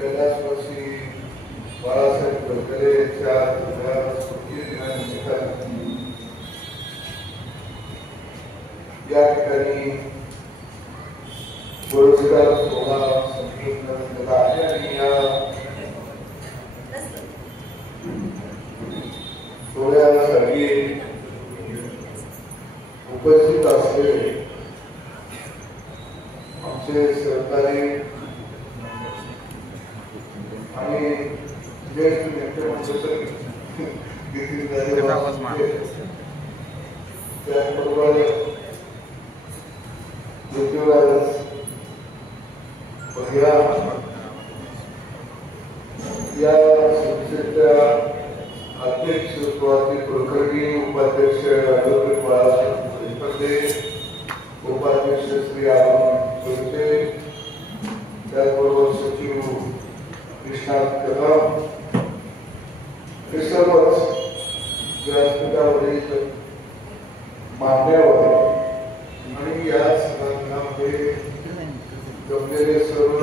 कैलासवासी बाळासाहेब गडकरे यांच्या स्मृती दिनानिमित्त या ठिकाणी पुरस्कार सोहळा संपन्न झाला आहे आणि या सोहळ्यासाठी उपस्थित असलेले आमचे सहकारी आणि ज्येष्ठ नेते त्याचबरोबर या संस्थेच्या अध्यक्ष स्वाती कुलकर्णी, उपाध्यक्ष ॲडव्होकेट बाळासाहेब उपाध्यक्ष श्री अरुण सोनटे, त्याचबरोबर सचिव कृष्णात कदम, हे सर्वच व्यासपीठावरील मान्यवर आणि या सभागृहामध्ये जमलेले सर्व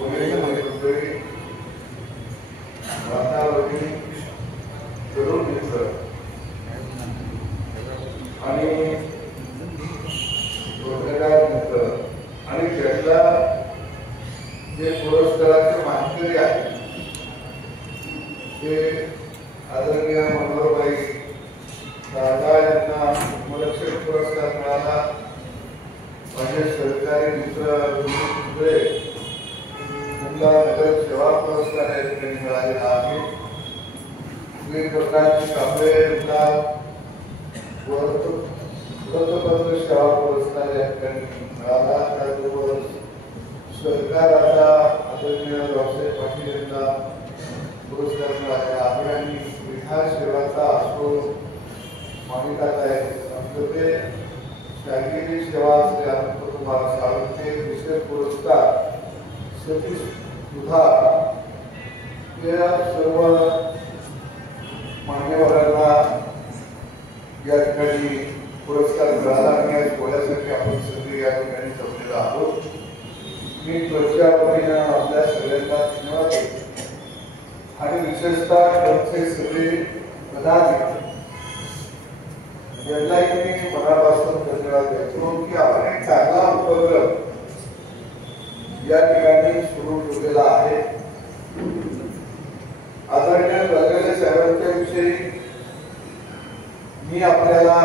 मंडळी, वातावरणी तरुण मित्र आणि रोजगार मित्र आणि ज्यांना जे पुरस्काराचे मानकरी आहेत ते आदरणीय मनोहरभाई दादा यांना मनोरक्षण पुरस्कार मिळाला, माझे सहकारी मित्र नगर सेवा पुरस्कार या ठिकाणी मिळालेला आहे, विविध प्रकारचे कांबळे यांना वृत्तपत्र सेवा पुरस्कार या ठिकाणी मिळाला, त्याचबरोबर सरकाराचा आदरणीय रावसाहेब पाटील यांना पुरस्कार मिळालेला आहे आणि विधान सेवाचा असो मानिकाचा आहे संस्थेचे शारीरिक सेवा असते अनंतकुमार साळुंखे विशेष पुरस्कार सतीश सुधार या सर्व मान्यवरांना या ठिकाणी पुरस्कार मिळाला आणि या सोहळ्यासाठी आपण सगळे या ठिकाणी जमलेलो आहोत. मी त्वच्या वतीने आपल्या सगळ्यांना धन्यवाद देतो आणि विशेषतः त्यांचे सगळे पदाधिकारी यांनाही मी मनापासून धन्यवाद देतो की आपण एक चांगला उपक्रम या ठिकाणी सुरू ठेवलेला आहे. आदरणीय गडकरी साहेबांच्या विषयी मी आपल्याला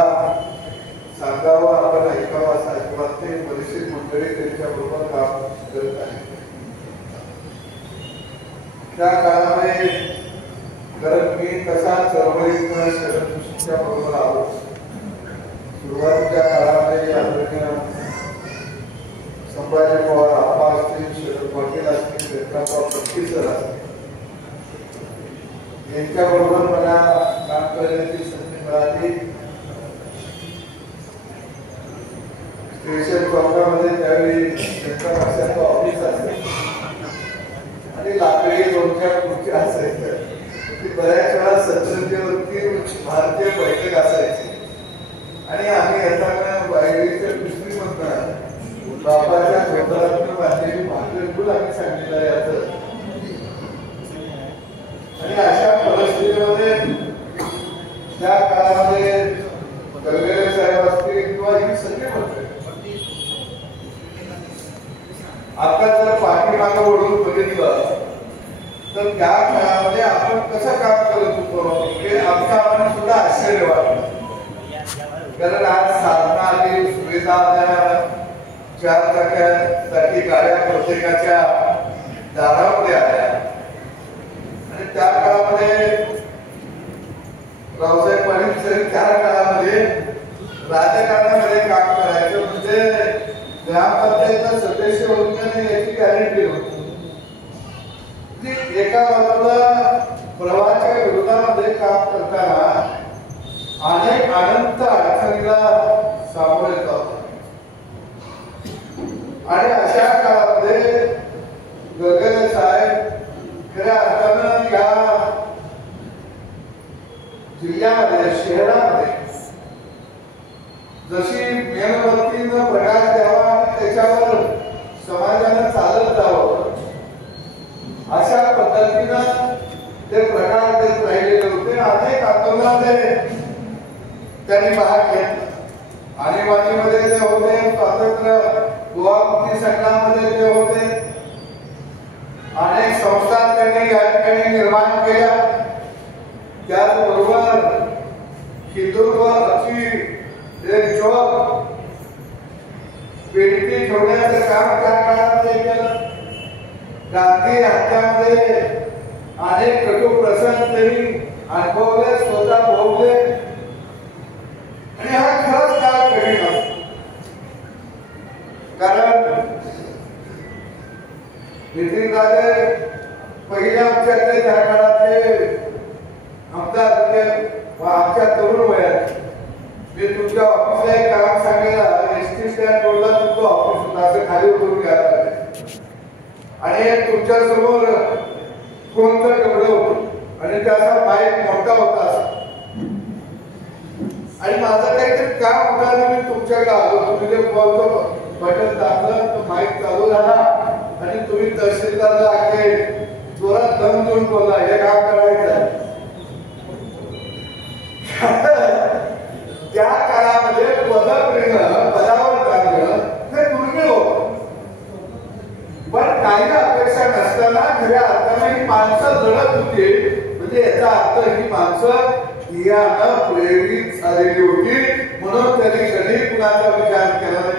सांगावं, आपण ऐकावं असं अजिबात ते बरीचशी मंडळी त्यांच्याबरोबर काम करत आहेत. त्या काळामध्ये कारण मी कसा चळवळीत शरदच्या बरोबर आलो, सुरुवातीच्या काळामध्ये आदरणीय संभाजी पवार आप्पा असतील, शरद पाटील असतील, दत्ताप्पा फडके सर असतील, यांच्याबरोबर मला काम करण्याची संधी मिळाली. स्टेशन चौकामध्ये त्यावेळी त्यांच्या पक्षाचं ऑफिस असेल आणि लाकडी 2-4 खुर्च्या असायच्या, बऱ्याच वेळा संसदेवरती भारतीय बैठक असायची आणि आम्ही येताना बाहेरच्या दुसरीमधनं बाबाच्या गोंधळातून बांधलेली भाकरी आम्ही सांगितलं याचं. आणि अशा परिस्थितीमध्ये त्या काळामध्ये गडकरी साहेब असतील किंवा ही सगळी मंडळी आता जर पाठीमागं ओढून बघितलं तर त्या काळामध्ये आपण कसं काम करत होतो हे आमच्या आपण सुद्धा आश्चर्य वाटलं. कारण आज साधना आली, सुविधा आल्या, 4 चाकासाठी गाड्या प्रत्येकाच्या दारामध्ये आल्या आणि त्या काळामध्ये रावसाहेब पाटील सर त्या काळामध्ये राजकारणामध्ये काम करायचं म्हणजे ग्रामपंचायतचा सदस्य होऊन याची गॅरंटी होती. एका बाजूला प्रवाहाच्या विरोधामध्ये काम करताना अनेक अनंत अडचणीला सामोरे जातो आणि अशा काळामध्ये गडकरी साहेब खऱ्या अर्थानं या जिल्ह्यामध्ये शहरामध्ये जशी मेणबत्तीनं प्रकाश द्यावा आणि त्याच्यावर समाजानं चालत जावं अशा पद्धतीनं ते प्रकार देत राहिलेले होते. अनेक आंदोलनामध्ये त्यांनी भाग घेतला. आणीबाणीमध्ये ते होते, स्वातंत्र्य गोवामुक्ती संघामध्ये ते होते. अनेक संस्था त्यांनी या ठिकाणी निर्माण केल्या. त्याचबरोबर हिंदुत्वाची एक ज्योत पेटती ठेवण्याचं काम त्या काळात ते केलं. गांधी हत्यामध्ये अनेक कटू प्रसंग त्यांनी अनुभवले, स्वतः भोगले. आणि हा खरंच काळ कठीण असतो. कारण नितीन राजे पहिल्या आमच्यातले त्या काळातले आमदार होते. आमच्या तरुण वयात मी तुमच्या ऑफिसला एक काम सांगायला, एसटी स्टँड रोडला तुमचं ऑफिस होतं, असं खाली उतरून घ्यायला आणि तुमच्या समोर फोनचं कपडे होतं आणि त्याचा माईक मोठा होता असा. आणि माझं काहीतरी काम होतं आणि मी तुमच्याकडे आलो. तुम्ही जे फोनचं बटन दाबलं तर माईक चालू झाला आणि तुम्ही तहसीलदारला अगदी जोरात दम देऊन बोलला, हे काम करायचं. त्या काळामध्ये पदक मिळणं, पदावर जाणं हे दुर्मिळ होतं. पण काही अपेक्षा नसताना खऱ्या अर्थाने ही माणसं लढत होती. म्हणजे याचा अर्थ ही माणसं धियानं प्रेरित झालेली होती. म्हणून त्यांनी कधी कुणाचा विचार केला नाही,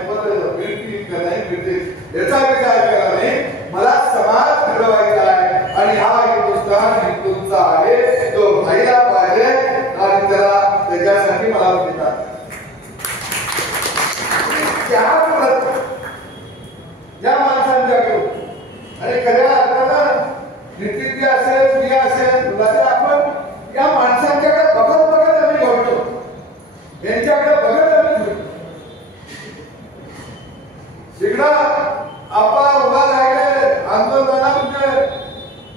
याचा विचार केला नाही. मला समाज घडवायचा आहे आणि हा हिंदुस्थान हिंदूंचा आहे, तो व्हायला पाहिजे आणि त्याला त्याच्यासाठी मला देतात. या माणसांच्याकडून आणि खऱ्या अर्थानं नितीन असेल, मी असेल, आपण या माणसांच्याकडे बघत बघत आम्ही घडतो. यांच्याकडे बघत आम्ही घडतो. इकडं आपण उभा राहिले आंदोलनामध्ये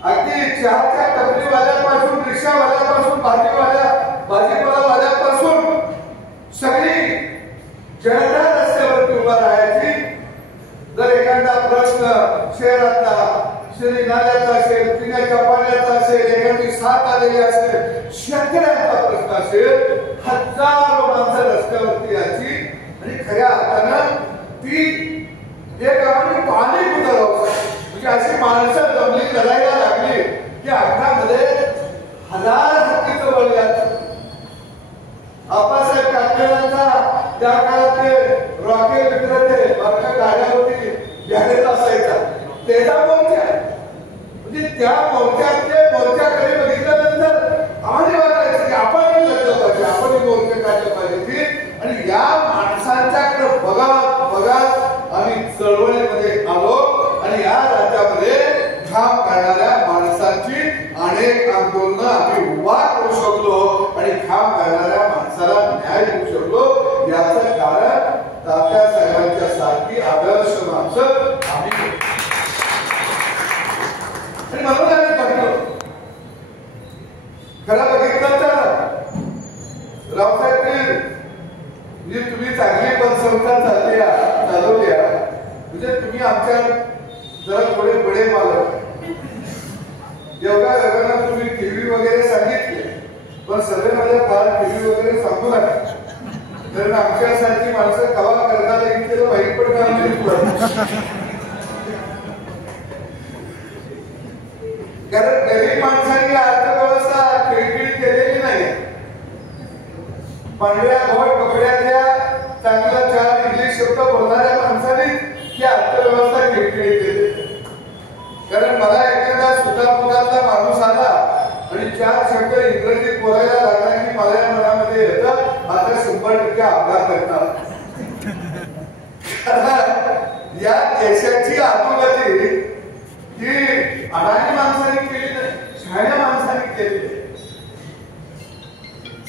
अगदी चहाच्या टपरीवाल्यापासून, रिक्षावाल्यापासून, भाजीपालावाल्यापासून सगळी जनता रस्त्यावरती उभा राहायची. जर एखादा प्रश्न शहरातला, श्री नाल्याचा असेल, पिण्याच्या पाण्याचा असेल, एखादी साथ आलेली असेल, शेतकऱ्यांचा प्रश्न असेल, हजारो माणसं रस्त्यावरती यायची. आणि खऱ्या अर्थानं ती एक आपण पाणी उतरवतो. म्हणजे अशी माणसं जमली, लढायला लागली की अर्थामध्ये हजार हत्तीचं बळ घातलं. आप्पासाहेब काटकरांचा त्या काळातले रॉकेल विक्रेते बरका गाड्यावरती घ्यायला असायचा, त्याचा मोर्चा. म्हणजे त्या मोर्चाकडे बघितल्यानंतर आम्हाला वाटायचं की आपण लढलं पाहिजे, आपण मोर्चे काढलं पाहिजे. आणि या माणसांच्याकडे बघत बघत आम्ही चळवळीमध्ये आलो आणि या राज्यामध्ये काम करणाऱ्या माणसांची अनेक आंदोलनं आम्ही उभा करू शकलो आणि काम करणाऱ्या माणसाला न्याय देऊ शकलो. याचं कारण तात्यासाहेबांच्या सारखी आदर्श माणसं आम्ही आणि म्हणून आम्ही घडलो. खरं बघितलं तर रावसाहेब म्हणजे तुम्ही चांगली पतसंस्था चालवल्या, म्हणजे तुम्ही आमच्या जरा थोडे बडे मालक. एवढ्या जगांना तुम्ही टीव्ही वगैरे सांगितले, पण सभेमध्ये फार टीव्ही वगैरे सांगू नका. तर आमच्यासारखी माणसं कवा करताना इतके वाईट पण काम कारण गरीब माणसांनी अर्थव्यवस्था खिळखिळीत केलेली नाही. पांढऱ्या घोट कपड्यातल्या चांगल्या 4 इंग्लिश शब्द बोलणाऱ्या माणसांनी ही अर्थव्यवस्था खिळखिळीत केली. कारण मला एखादा सुतारपुरातला माणूस आला आणि 4 शब्द इंग्रजीत बोलायला लागला की माझ्या मनामध्ये येतं आता 100% अपघात करतात. या देशाची अधोगती ही अडाणी माणसांनी केली नाही, शहाण्या माणसांनी केली.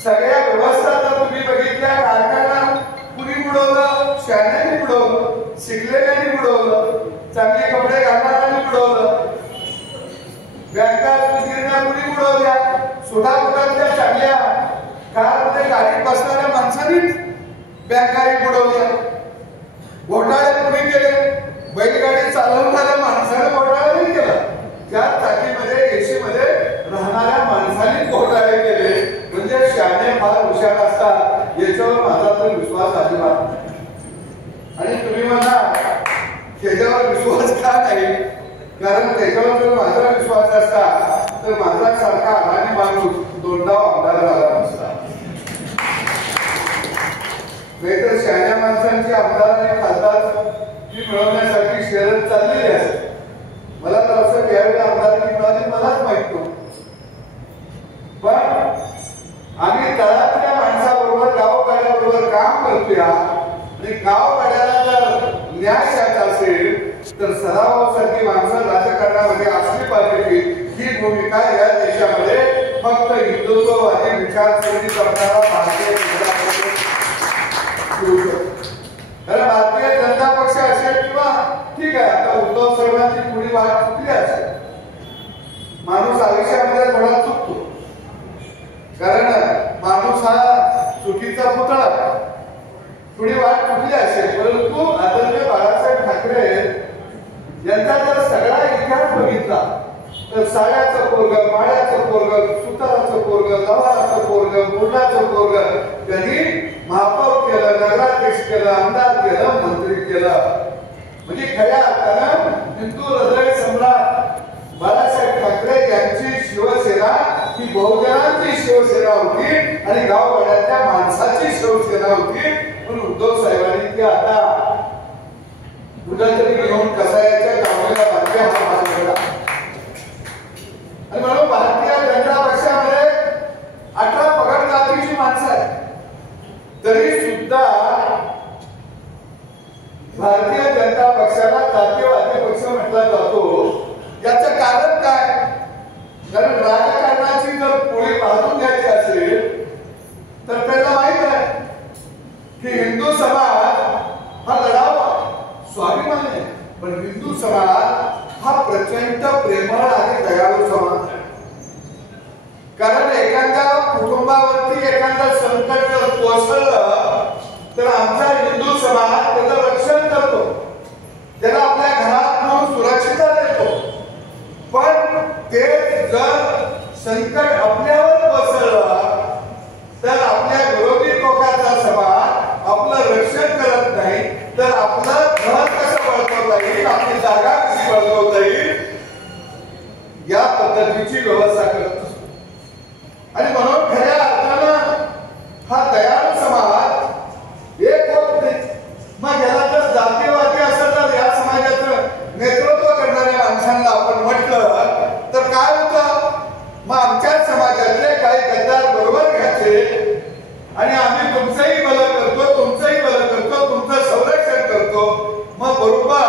सगळ्या व्यवस्था तर तुम्ही बघितल्या, कारखाना कुणी बुडवलं, शहाण्याने बुडवलं, शिकलेल्याने बुडवलं, चांगले कपडे घालणाऱ्यांनी बुडवलं, बँका कुणी बुडवल्या, सुटापुटातल्या चांगल्या कारमध्ये गाडीत बसणाऱ्या माणसांनी बँकाही बुडवल्या. घोटाळे कुणी केले, बैलगाडी चालवणाऱ्या माणसाने घोटाळा नाही केला. ज्या विश्वास का नाही? कारण त्याच्यावर जर माझा विश्वास असता तर माझा सारखा अडाणी माणूस दोनदा आमदार झाला नसता. नाहीतर शहाण्या माणसांची आमदार आणि खासदार मिळवण्यासाठी शहरात चाललेली असते. मला तर असं त्यावेळी आमदारकी मिळाली मलाच माहित नव्हतं. पण आम्ही तळातल्या माणसाबरोबर गावगाड्याबरोबर काम करतोय आणि गावगाड्याला जर न्याय द्यायचा असेल तर सदाभाऊसारखी माणसं राजकारणामध्ये असली पाहिजे. ही भूमिका या देशामध्ये फक्त हिंदुत्ववादी विचारसरणी करणारा भारतीय कारण भारतीय जनता पक्ष असेल किंवा ठीक आहे आता उद्धव साहेबांची पुढील वाट चुकली असेल. माणूस आयुष्यामध्ये थोडा चुकतो कारण माणूस हा चुकीचा पुतळा. थोडी वाट चुकली असेल परंतु आदरणीय बाळासाहेब ठाकरे यांचा जर सगळा इतिहास बघितला तर साड्याचं पोरग, माळ्याचं पोरग, सुताराचं पोरग, गव्हाराचं पोरग, मुरणाचं पोरग त्यांनी महापौर केलं, नगराध्यक्ष केलं, आमदार केलं, मंत्री केलं. म्हणजे खऱ्या अर्थानं हिंदू हृदय सम्राट बाळासाहेब ठाकरे यांची शिवसेना ही बहुजनांची शिवसेना होती आणि गाववाड्यातल्या माणसाची शिवसेना होती. म्हणून उद्धव साहेबांनी ती आता कुठेतरी घेऊन कसायाच्या कामाला बांधले हा भाग. आणि म्हणून भारतीय जनता पक्षामध्ये 18 पगड जातीची माणसं आहेत तरी सुद्धा भारतीय जनता पक्षाला जातीयवादी पक्ष म्हटला जातो. याचं कारण काय? कारण राजकारणाची जर पोळी भाजून घ्यायची असेल तर त्याला माहित आहे की हिंदू समाज हा लढावा स्वाभिमान आहे पण हिंदू समाज हा प्रचंड प्रेमळ आणि दयाळू समाज आहे. कारण एखाद्या कुटुंबावरती एखादं संकट जर कोसळलं तर आमचा हिंदू समाज त्याचं रक्षण करतो, त्याला आपल्या घरात नेऊन सुरक्षितता देतो. पण ते जर संकट आपल्यावर कोसळलं तर आपल्या विरोधी लोकांचा समाज आपलं रक्षण करत नाही तर आपलं घर कसं बळकवता येईल, आपली जागा कशी बळकवता येईल या पद्धतीची व्यवस्था करत असतो. आणि म्हणून खऱ्या अर्थानं हा दयाळू समाज एक होत नाही. मग याला जर जातीयवादी असेल तर या समाजाचं नेतृत्व करणाऱ्या माणसांना आपण म्हटलं तर काय होतं? मग आमच्याच समाजातले काही गद्दार बरोबर घ्यायचे आणि आम्ही तुमचंही भलं करतो, तुमचंही भलं करतो, तुमचं संरक्षण करतो. मग बरोबर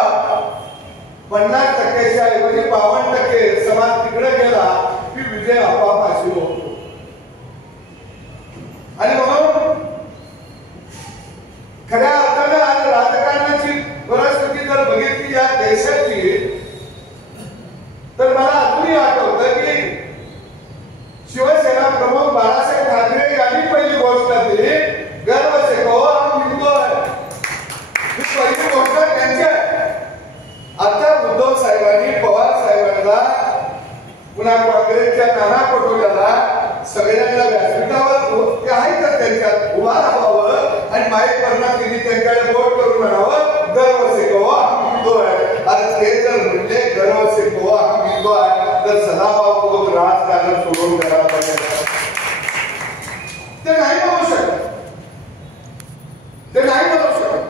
50% ऐवजी 52% समाज तिकडे गेला की विजय आपोआप अशी होतो. आणि म्हणून खऱ्या अर्थानं आज राजकारणाची परिस्थिती जर बघितली या देशाची तर मला अजूनही आठवतं की शिवसेना प्रमुख बाळासाहेब ठाकरे यांनी पहिली गोष्ट दिली गर्व से कहो हम हिंदू आहे. ही पहिली गोष्ट त्यांची आहे. आता उद्धव साहेबांनी पवार साहेबांना पुन्हा काँग्रेसच्या नाना पटोल्याला सगळ्यांना व्यासपीठावर ते आहे तर त्यांच्यात उभा राहावं आणि माईकवरनं तिने त्यांच्याकडे बोट करून म्हणावं गर्व से कहो हम हिंदू आहे. आणि ते जर म्हणले गर्व से कहो हम हिंदू आहे तर सदाभाऊ राजकारण सोडून करायला पाहिजे. ते नाही म्हणू शकत, ते नाही म्हणू शकत.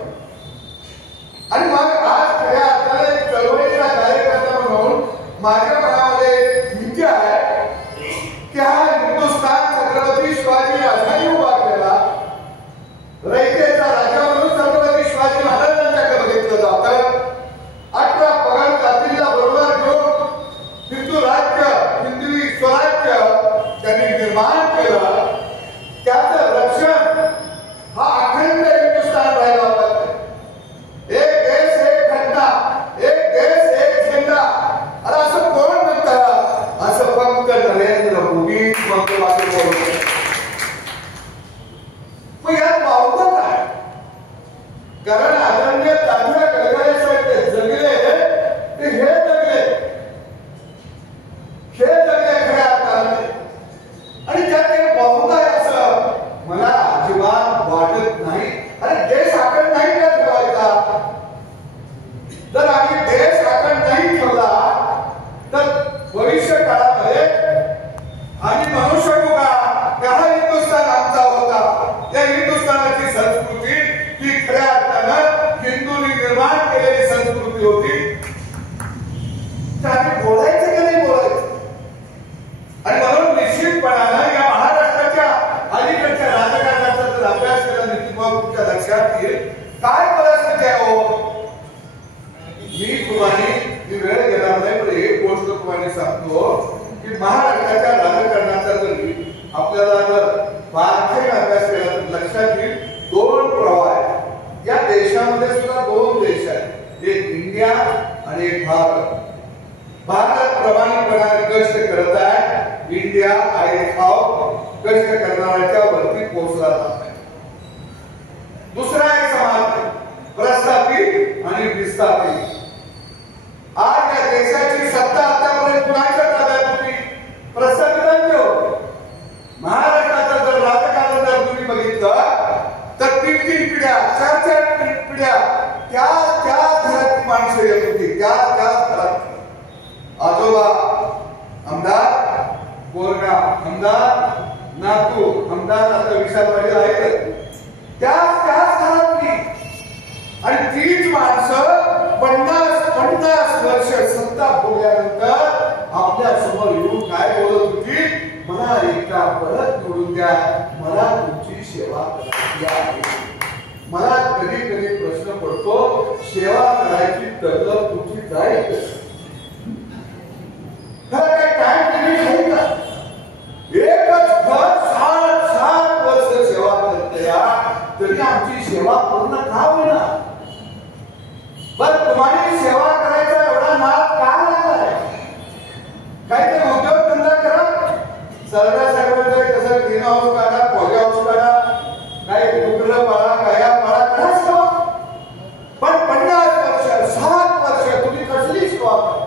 आणि मग आज खऱ्या अर्थाने चळवळीचा कार्यकर्ता म्हणून माझ्या मनामध्ये भीती आहे की हा हिंदुस्थान छत्रपती शिवाजी राजांनी उभा केला. रयतेचा राजा म्हणून छत्रपती शिवाजी महाराजांच्याकडे बघितलं जातं. 18 पगड जातीला बरोबर घेऊन हिंदू राज्य, हिंदवी स्वराज्य त्यांनी निर्माण केलं. त्याचं रक्षण हा अखंड हिंदुस्थान राहिला पाहिजे. एक देश एक खंडा, एक देश एक झेंडा. अरे असं कोण आम्ही बोलायचं की नाही बोलायचं. आणि म्हणून निश्चितपणानं या महाराष्ट्राच्या अलीकडच्या राजकारणाचा जर अभ्यास केला नितीन तुमच्या लक्षात येईल काय परिस्थिती आहे. हो मी वेळ घेणार नाही पण एक गोष्ट तुम्हाला सांगतो की महाराष्ट्राच्या राजकारणाचा जर आपल्याला जर बारकाईने अभ्यास केला तर लक्षात येईल दोन प्रवाह आहेत. या देशामध्ये सुद्धा दोन देश आहेत, एक इंडिया आणि एक भारत. भारत प्रामाणिकपणाने कष्ट करत आहे, इंडिया आयखाव कष्ट करणाऱ्याच्या वरती पोहोचला जात आहे. दुसरा एक समाज प्रस्थापित आणि विस्थापित. आज या देशाची सत्ता आतापर्यंत कुणाच्या ताब्यात होती? प्रस्थापितांची होती. महाराष्ट्राचं जर राजकारण जर तुम्ही बघितलं तर 3-3 पिढ्या 4-4 पिढ्या त्या घरात माणसं येत होती. त्या घरात आजोबा आमदार, पोरगा आमदार, नातू आमदार, आता विशाल पाटील आहेत त्याच घरातली. आणि तीच माणसं 50 वर्ष सत्ता भोगल्यानंतर आपल्या समोर येऊन काय बोलत होती? मला एकदा परत निवडून द्या, मला तुमची सेवा करायची आहे. मला कधी कधी प्रश्न पडतो सेवा करायची तलब तुमची काय काय टाइम लिमिट आहे का? एकच घर 60 वर्ष सेवा करते या तरी आमची सेवा पूर्ण का होईना? बर तुम्हाला सेवा करायचा एवढा नाद का लागलाय? काहीतरी उद्योगधंदा करा. सरदार साहेबांचं कसं ग्रीन हाऊस काढा, पॉली हाऊस काढा, काही डुकरं पाळा, गाया पाळा करा. पण 50 वर्ष 60 वर्ष तुम्ही कसली सेवा करा?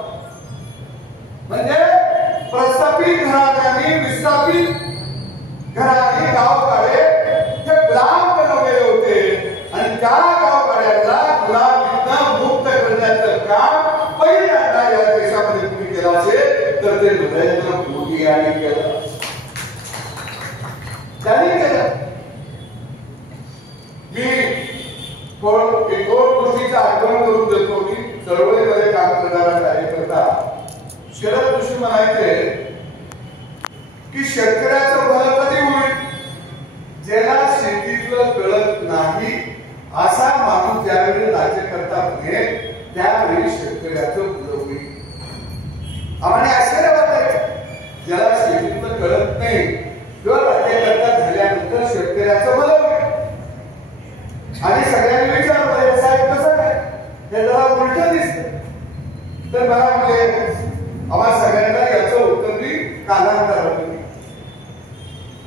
म्हणजे प्रस्थापित घराण्याने विस्थापित घराने गावगाडे हे गुलाम बनवलेले होते आणि त्या गावगाड्यांना गुलामीतनं मुक्त करण्याचं काम पहिल्यांदा या देशामध्ये तुम्ही केलं असेल तर ते नरेंद्र मोदी यांनी केलं. त्यांनी केलं. मी दोन गोष्टीचं आठवण करून देतो. मी चळवळीमध्ये काम करणारा कार्यकर्ता शरद जोशी म्हणायचे की शेतकऱ्याचं भलं कधी होईल? ज्याला शेतीतलं कळत नाही असा माणूस ज्यावेळी राज्यकर्ता बनेल त्यावेळी शेतकऱ्याचं भलं होईल. आम्हाला आश्चर्य वाटतंय ज्याला शेतीतलं कळत नाही किंवा राज्यकर्ता झाल्यानंतर शेतकऱ्याचं भलं होईल. आणि सगळ्यांनी विचारलं साहेब कसं काय? हे जरा उलट दिसतं. तर मला म्हणजे आम्हाला सगळ्यांना याचं उत्तर मी कालांतराने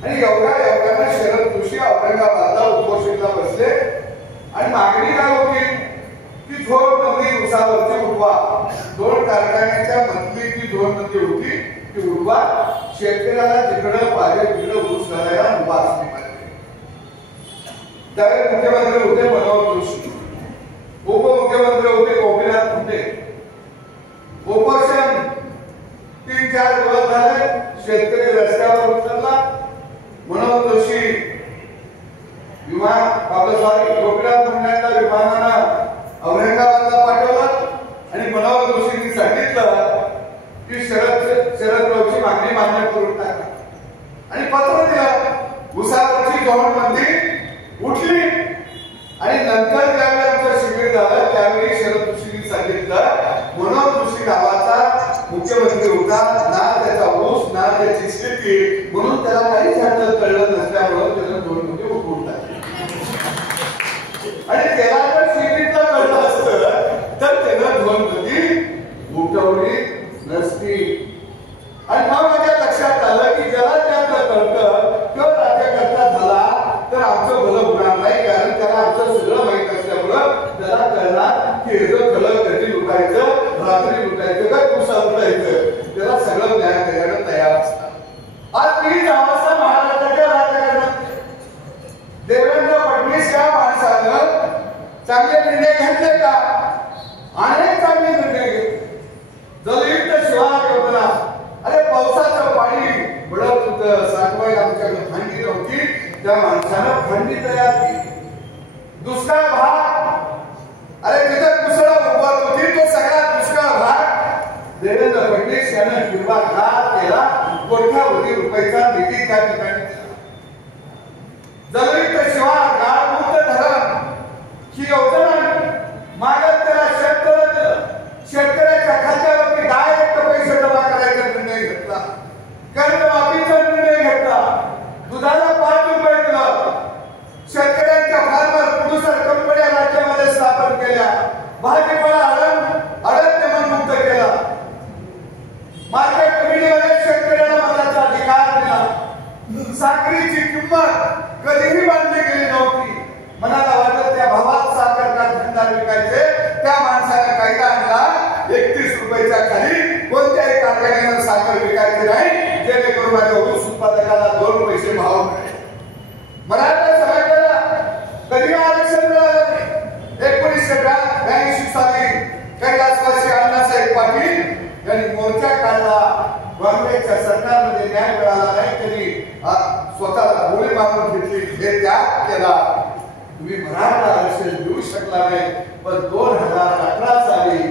आणि एवढ्या शरद जोशी औरंगाबादला उपोषणला बसले आणि मागणी काय होती की झोडबंदी उसावरची उठवा. 2 कारखान्याच्या मधली जी झोडबंदी होती ती उठवा. शेतकऱ्याला जिकडं पाहिजे तिकडं ऊस घालायला उभा असली पाहिजे. त्यावेळी मुख्यमंत्री होते मनोहर जोशी, उपमुख्यमंत्री होते गोपीनाथ मुंडे. उपोषण 3-4 दिवस झाले. शेतकरी रस्त्यावर उतरला. मनोहर जोशी गोपीनाथ मुंडेंना विमानानं औरंगाबादला पाठवलं आणि मनोहर जोशींनी सांगितलं की शरद मागणी मान्य करून टाका आणि पत्र दिलं. उसावरची झोडबंदी उठली आणि नंतर ज्यावेळी आमचं शिबिर झालं त्यावेळी शरद जोशींनी सांगितलं मनोहर जोशी गावाचा मुख्यमंत्री होता ना, त्याचा ऊस ना त्याची स्थिती, म्हणून त्याला काही झालं कळलं नसल्यामुळे त्याला झोडबंदी उठवून टाकली. आणि त्याला जर शेतीतलं कळलं असतं तर त्यानं झोडबंदी उठवली नसती. आणि मग माझ्या लक्षात आलं की ज्याला त्यातलं कळतं किंवा राज्यकर्ता झाला तर आमचं भलं होणार नाही, कारण त्याला आमचं सगळं माहित असल्यामुळं त्याला कळणार की हे जर कळलं कधी लुटायचं, रात्री लुटायचं का दिवसा लुटायचं, त्याला सगळं ज्ञान करायला तयार असतात. आज तीच अवस्था महाराष्ट्राच्या राजकारणात. देवेंद्र फडणवीस या माणसानं चांगले निर्णय घेतले का? अनेक चांगले निर्णय घेतले. जलयुक्त शिवार योजना, अरे पावसाचं पाणी बडत होतं, साठवायला आमच्याकडे भांडी नव्हती, त्या माणसानं भांडी तयार केली. दुष्काळ भाग, अरे जिथे दुसरा उभार होती तो सगळा दुष्काळ भाग देवेंद्र फडणवीस यांना हिरवागार केला, कोट्यावधी रुपयाचा निधी त्या ठिकाणी जलयुक्त शिवार गाळमुक्त धरण ही योजना मागत त्याला शेतकऱ्याच्या खात्यावरती डायरेक्ट पैसे जमा करायचा निर्णय घेतला, कर्जमाफीचा निर्णय घेतला, दुधाला 5 रुपये दिलं, शेतकऱ्यांच्या फार्मर प्रोड्युसर कंपन्या राज्यामध्ये स्थापन केल्या, भाजीपाला अडत मुक्त केला, मार्केट कमिटीमध्ये शेतकऱ्याला मताचा अधिकार दिला, साखरेची किंमत कधीही बांधली गेली नव्हती, मनाला वाटत त्या भावात साखर कारखानदार विकायचे, त्या माणसाने कायदा आणला 31 रुपयाच्या खाली कोणत्याही कारखान्यानं साखर विकायची नाही, जेणेकरून माझ्या ऊस उत्पादकाला 2 पैसे भाव मिळेल. मराठा समाजाला कधी आरक्षण मिळालं नाही. 1982 साली कैलासवासी अण्णासाहेब पाटील यांनी मोर्चा काढला, काँग्रेसच्या सरकारमध्ये न्याय मिळाला नाही, त्यांनी स्वतःला गोळी मारून घेतली, हे त्याग केला. तुम्ही मराठा आरक्षण देऊ शकला नाही, पण 2018 साली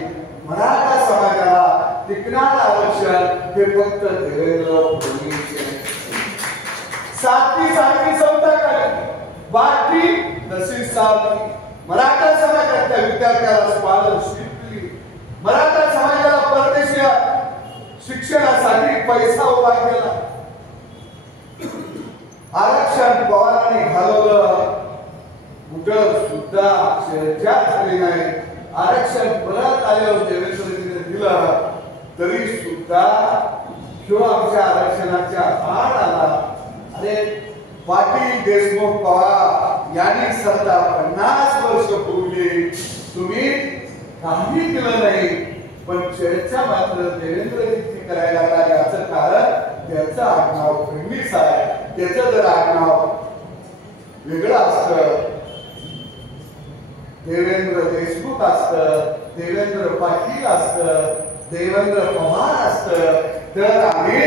मराठा समाजाला टिकणारं आरक्षण हे फक्त देवेंद्र फडणवीस सारखी संस्था काढली, बाकी तशीच सारखी मराठा समाजातल्या विद्यार्थ्याला स्कॉलरशिप दिली, मराठा समाजाला परदेशी शिक्षणासाठी पैसा उभा केला. आरक्षण पवारांनी घालवलं, कुठं सुद्धा चर्चा झाली नाही. आरक्षण परत आल्यावर देवेंद्रजीने दिलं तरी सुद्धा किंवा आमच्या आरक्षणाच्या आड आला. अरे पाटील देशमुख पवार यांनी सत्ता 50 वर्ष पूर्वी तुम्ही काही केलं नाही, पण चर्चा मात्र देवेंद्रजींची करायला लागला. याचं कारण त्याचं आडनाव फडणवीस आहे. त्याचं जर आडनाव वेगळं असतं, देवेंद्र देशमुख असतं, देवेंद्र पाटील असतं, देवेंद्र पवार असतं, तर आम्ही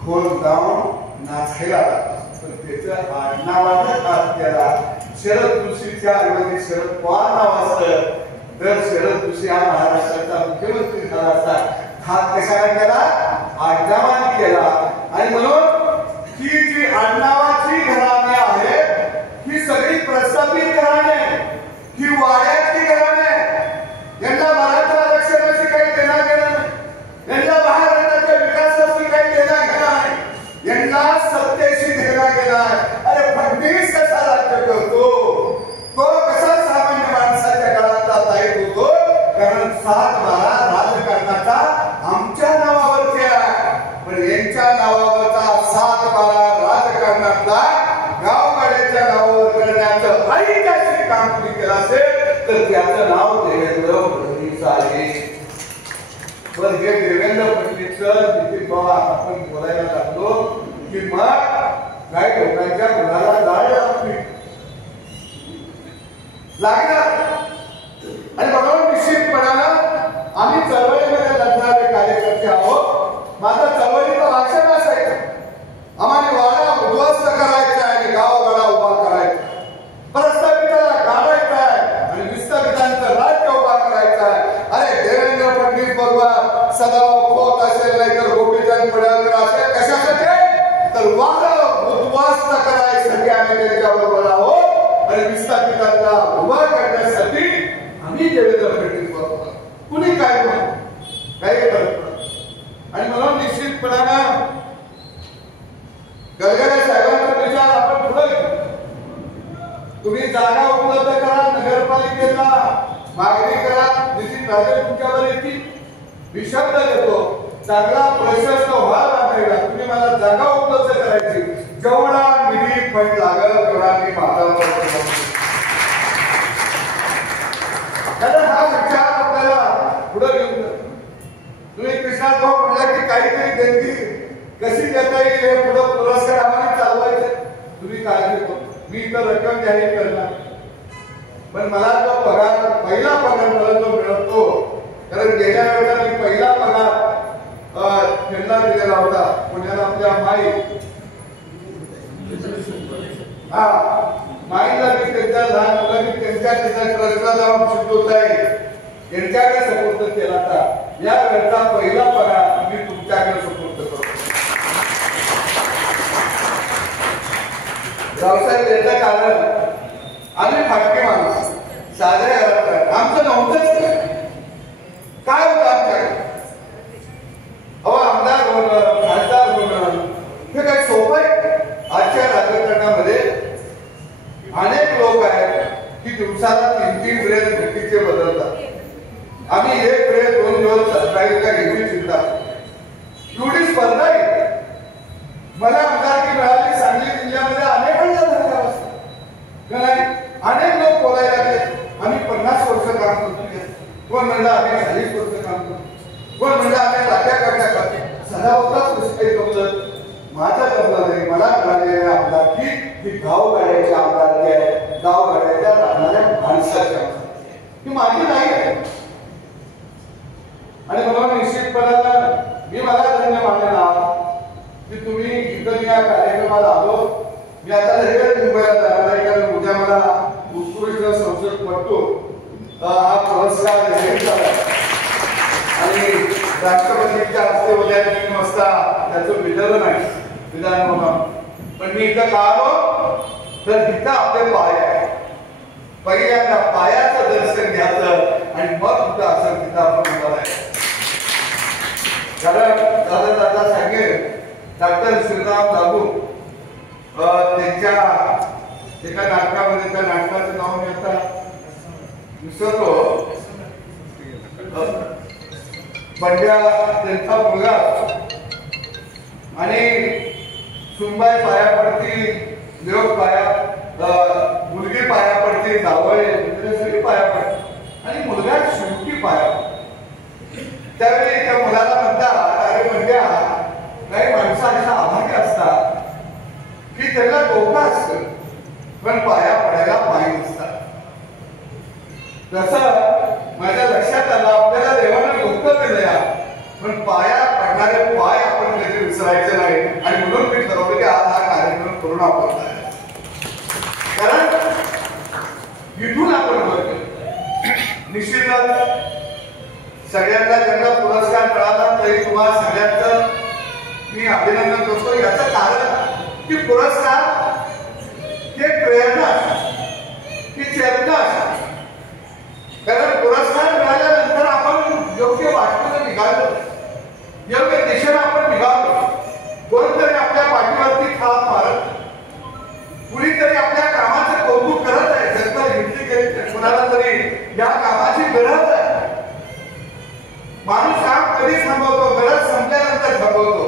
खोल जाऊन नाचायला पण त्याचं आडनावानं खास केला. शरद जोशीच्या ऐवजी शरद पवार नाव असतं, तर शरद जोशी हा महाराष्ट्राचा मुख्यमंत्री झाला असता. खास कशाला केला? आडनावाने केला. आणि म्हणून ही जी आडनावाची घराणे आहे, ही सगळी प्रस्थापित घराणे, ही वाड्यातली घराणे, यांना मराठा आरक्षणाशी काही देणं घेणं नाही, यांना महाराष्ट्राच्या विकासाशी काही देणं घेणं नाही, यांना सत्तेशी देणं घेणं आहे. अरे फडणवीस कसा राज्य करतो, तो कसा सामान्य माणसाच्या गळातला ताईत होतो, कारण 7-12 राजकारणाचा आमच्या नावावरती आहे, पण यांच्या नावावरचा 7-12 राजकारणातला गावगाड्याच्या नावावर करण्याचं ऐतिहासिक काम तुम्ही केलं असेल तर त्याचं नाव देवेंद्र फडणवीस आहे. पण हे देवेंद्र फडणवीस नितीन पवार आपण बोलायला लागलो की मग काही लोकांच्या मुलाला जाळ लागणार. आणि म्हणून निश्चितपणानं आम्ही चळवळीमध्ये लढणारे कार्यकर्ते आहोत. माझं चळवळीचं भाषण असायचं, आम्हाला वाडा उद्ध्वस्त करायचा आहे आणि गावगाडा उभा करायचा, प्रस्थापिताला गाडायचा आहे आणि विस्थापितांचं राज्य उभा करायचं आहे. अरे देवेंद्र फडणवीस बरोबर सदाभाऊ खोत असेल, नाहीतर गोपीचंद पडळकर असेल, कशासाठी? तर वाडा उद्ध्वस्त करायसाठी आम्ही त्यांच्याबरोबर आहोत आणि विस्थापितांना उभा करण्यासाठी आम्ही देवेंद्र फडणवीस बरोबर. कुणी काय म्हणून काही करत आणि म्हणून निश्चितपणानं गडकरी साहेबांचा विचार आपण पुढे घेऊ. तुम्ही जागा उपलब्ध करा, नगरपालिकेला मागणी करा, निश्चित राजे तुमच्यावर येतील. मी शब्द देतो, चांगला प्रशस्त व्हायला पाहिजे. तुम्ही मला जागा उपलब्ध करायची, जेवढा निधी फंड लागेल तेवढा मी मातावर हा विचार आपल्याला पुढे घेऊन तुम्ही कृष्णात भाऊ म्हणला की काहीतरी देणगी कशी देता येईल हे पुढे पुरस्कार आम्हाला चालवायचे. तुम्ही काळजी करू, मी तर रक्कम जाहीर करणार, पण मला जो पगार पहिला पगार मला जो मिळतो, कारण गेल्या वेळेला मी पहिला पगार त्यांना दिलेला होता पुण्याला आपल्या माईला मी त्यांच्या लहान मुलांनी त्यांच्या ट्रस्टला जाऊन शिकवत आहे, यांच्याकडे सपोर्ट केला होता. या वेळचा पहिला पगार मी तुमच्याकडे सुपूर्द करतो. रावसाहेब याचं कारण आम्ही फाटके माणूस साध्या घरात आमचं नव्हतंच काय होतं आमच्याकडे. अहो आमदार होणं खासदार होणं हे काही सोपं आहे. आजच्या राजकारणामध्ये अनेक लोक आहेत की दिवसाला 3-3 ब्रेक व्यक्तीचे बदलतात. आम्ही एक ब्रेक 2 दिवस राहील का एवढी चिंता. एवढी स्पर्धा आहे. मला आमदारकी मिळाली सांगली जिल्ह्यामध्ये अनेकांचा धक्का बसला. अनेक लोक बोलायला लागले आम्ही 50 वर्ष काम करतो. कोण म्हणलं आम्ही 40 वर्ष काम करतो. कोण म्हणलं आम्ही टाक्या काट्या करतो. सदावताच काही जमलं. माझा जमला नाही. मला मिळालेल्या आमदारकी ही गावगाड्याची आमदारकी आहे. गावगाड्याच्या राहणाऱ्या माणसाची आमदारकी ही माझी नाही आहे. आणि म्हणून निश्चितपणे मला धन्य मानणार की तुम्ही इथं या कार्यक्रमाला आलो. मी आता लगेच मुंबईला जाणार आहे कारण उद्या मला उत्कृष्ट संसदपटू हा पुरस्कार जाहीर झाला आणि राष्ट्रपतींच्या हस्ते उद्या 3 वाजता त्याचं वितरण आहे विधानभवन. पण मी इथं का आलो तर इथं आपले पाय आहे. पहिल्यांदा पायाचं दर्शन घ्यायचं आणि मग तिथं असं तिथं आपण उभं आहे. कारण दादा सांगेल डॉक्टर श्रीराम लागू त्यांच्या एका नाटकामध्ये त्या नाटकाचं नाव मी आता विसरलो. पंड्या त्यांचा मुलगा आणि सुनबाई पाया पडती लोक पाया मुलगी पाया पडती जावळे सगळी पाया पडते आणि मुलगा शेवटी पाया पडतो. त्यावेळी त्या मुलाला म्हणतात अरे म्हणजे काही माणसं अशा अभाग्य असतात की त्यांना डोकं असतं पण पाया पडायला पाय नसतात. तसं माझ्या लक्षात आलं आपल्याला देवानं डोकं दिलंय पण पाया पडणारे पाय आपण कधी विसरायचे नाही. आणि म्हणून मी ठरवलं की आज हा कार्यक्रम करून आपण कारण इथून आपण निश्चितच सगळ्यांना ज्यांना पुरस्कार मिळाला तरी तुम्हाला सगळ्यांचं मी अभिनंदन करतो. याचं कारण की पुरस्कार हे प्रेरणा ही चेतना. कारण पुरस्कार मिळाल्यानंतर आपण योग्य वाटणं निघालो योग्य दिशेने आपण निघालो. कोणतरी आपल्या पाठीवरती थाप मारत कुणीतरी आपल्या कामाचं कौतुक करत आहे. जर हिंदी केली कुणाला तरी या कामाची गरज आहे. माणूस काम कधी थांबवतो गरज संपल्यानंतर थांबवतो.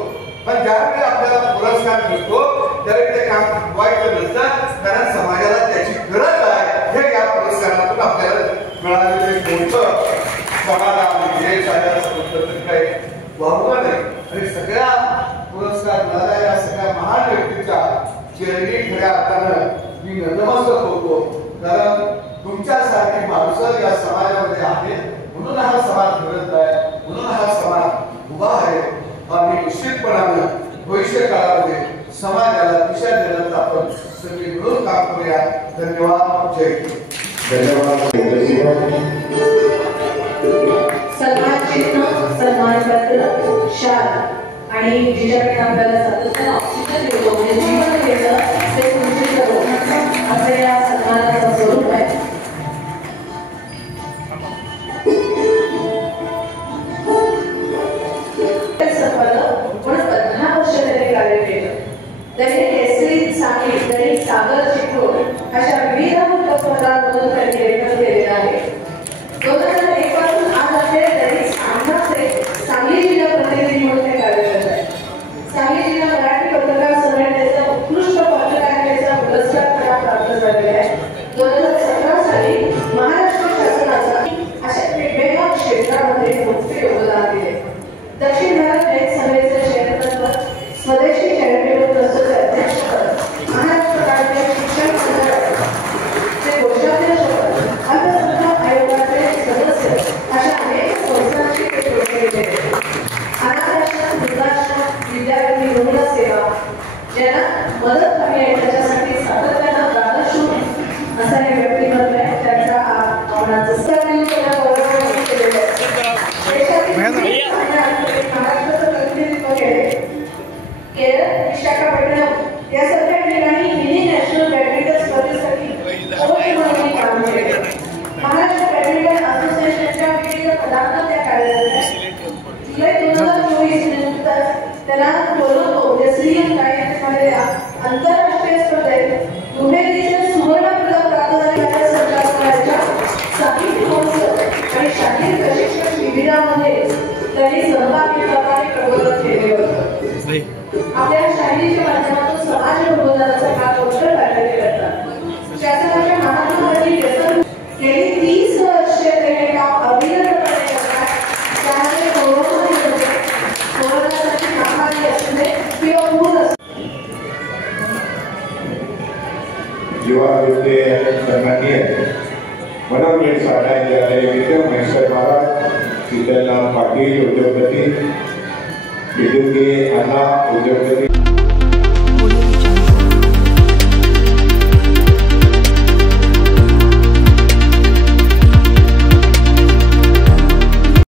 पण ज्यावेळी आपल्याला पुरस्कार मिळतो त्यावेळी ते काम थांबवायचं नसतं कारण समाजाला त्याची गरज आहे. हे या पुरस्कारातून आपल्याला मिळालेले मोठं समाधान यश आहे असं म्हटलं तरी काही वावगं नाही. आणि सगळ्या पुरस्कार मिळाल्या या सगळ्या महान व्यक्तीच्या चरणी खऱ्या अर्थानं मी नतमस्तक होतो. कारण तुमच्यासारखी माणसं या समाजामध्ये आहेत म्हणून हा समाज घडत आहे म्हणून हा समाज उभा आहे. आणि निश्चितपणानं भविष्य काळामध्ये समाजाला दिशा देण्याचं आपण सगळे मिळून काम करूया. धन्यवाद. जय हिंद. धन्यवाद. सन्मान चिन्ह सन्मान पत्र शाल आणि जिच्याकडे आपल्याला सातत्यानं ऑक्सिजन देतो म्हणजे जीवन देतं ते तुमचे करू असं या सन्मानाचं स्वरूप आहे. त्यांनी केसरी सांगली तरी सागर चिपळूण अशा विविध पदांमधून त्यांनी लेखन केलेलं आहे. 2001 पासून आज आपले तरी सांगली जिल्हा प्रतिनिधी म्हणून ते कार्यरत आहे. सांगली जिल्हा मराठी पत्रकार संघटनेचा उत्कृष्ट पत्रकारितेचा पुरस्कार त्यांना प्राप्त झालेला आहे. 2017 साली महाराष्ट्र शासनाचा अशा वेगवेगळ्या क्षेत्रामध्ये मोठे योगदान दिले. दक्षिण भारत नेट सभेचे चेअरमन स्वदेशी चॅरिटेबल ट्रस्टचे अध्यक्षपद महाराष्ट्र राज्य शिक्षण मंडळ 2024 त्याला कोलंबो जसलीन गायकवाड आंतरराष्ट्रीय स्पर्धेत दुहेरीचे सुवर्ण पदक प्राप्त झालेल्या संचालकांच्या साहित्य महोत्सव आणि शालेय प्रशिक्षण शिबिरामध्ये त्यांनी सहभागी प्रकारे प्रबोधन केले होते. आपल्या शाळेच्या माध्यमातून समाज प्रबोधनाचा काम उत्तर काढले करतात. शासनाच्या महात्मागांधी व्यसन गेली 30 वर्षे ते काम अविरतपणे करतात. त्यामध्ये कोरोनासाठी महामारी असू दे किंवा पूर असू युवा युवती सन्माननीय मनोहर साठे विक्रम महेश्वर महाराज शीतलराम पाटील उद्योगपती विद्युत अण्णा उद्योगपती